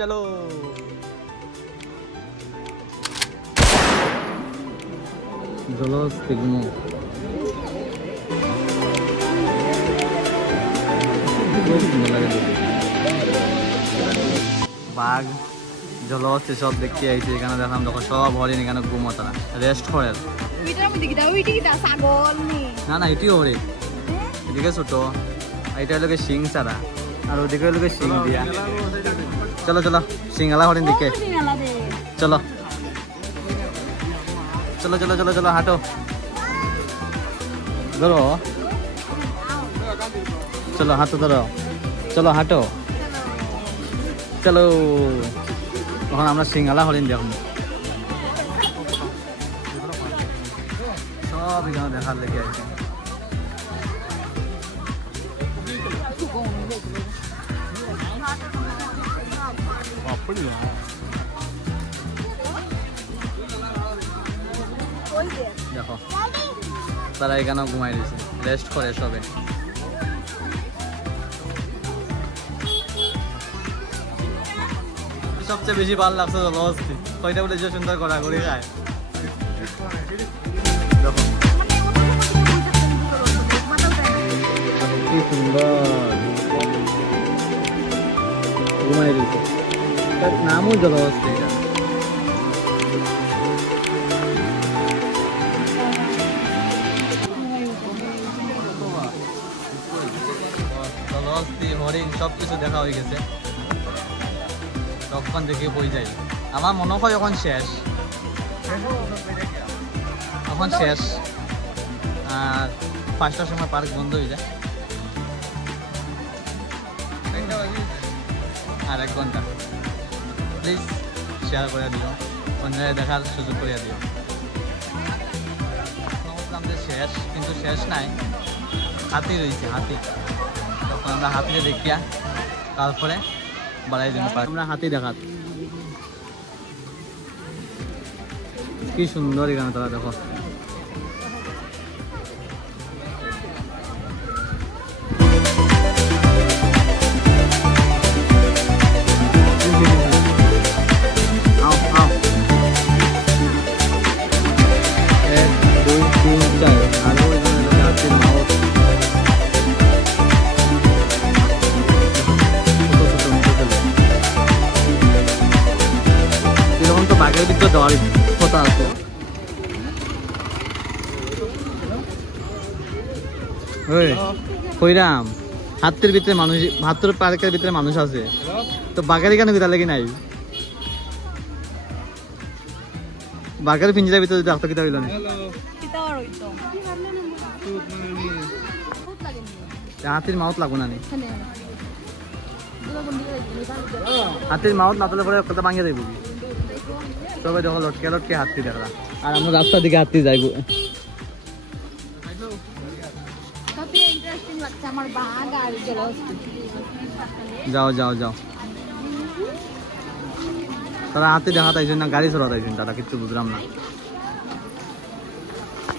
চলো জলহস্তি গুমো বাঘ জলহস্তি সব দেখতে আইছে এখানে দেখলাম দেখো সব হরিণ এখানে ঘুমো তারা রেস্ট করে না না এটিও হরিণ এদিকে ছোট এটা হলো সিং ছাড়া আর ওদিকে হলো সিং দিয়া চলো চলো সিংহালা হরিণ দিকে চলো চলো চলো চলো চলো হাঁটো ধরো চলো হাঁটো ধরো চলো হাঁটো চলো তখন আমরা সিংহালা হরিণ দেখুন সব এখানে দেখার লেগে আছে দেখো তারা এখানেও ঘুমাই দিয়েছে রেস্ট করে সবে সবচেয়ে বেশি ভালো লাগছে জলহস্তি কয়টা বলে যে সুন্দর ঘোরাঘুরি খায় দেখো কি সুন্দর ঘুমাই দিয়েছে তার নামও জলহস্তি এটা জলহস্তি হরিণ সব কিছু দেখা হয়ে গেছে তখন দেখে বই যাই আমার মনে হয় এখন শেষ এখন শেষ আর 5টার সময় পার্ক বন্ধ হয়ে যায় আর 1 ঘন্টা প্লিজ শেয়ার করে দিও অন্যরা দেখার সুযোগ করে দিও ভাবলাম যে শেষ কিন্তু শেষ নাই হাতি রয়েছে হাতি তখন আমরা হাতিকে দেখিয়া তারপরে বাড়াই জন্য পাই আমরা হাতি দেখাত কি সুন্দর এখানে তারা দেখো বাঘের ভিতরে দেওয়ার কথা আছে কইরাম হাতের ভিতরে মানুষ হাতের পার্কের ভিতরে মানুষ আছে তো বাঘের কেন কোথা লাগি নাই বাঘের পিঞ্জরার ভিতরে ডাক্তার কিতা হইল না হাতির মাউত লাগবো না হাতির মাউত না তুলে পরে কথা ভাঙিয়ে দেবো সবাই দেখো লটকে লটকে হাতি দেখলা আর আমরা রাস্তার দিকে হাতি যাইব যাও যাও যাও তারা হাতি দেখা তাইছেন না গাড়ি চলা তাইছেন তারা কিচ্ছু বুঝলাম না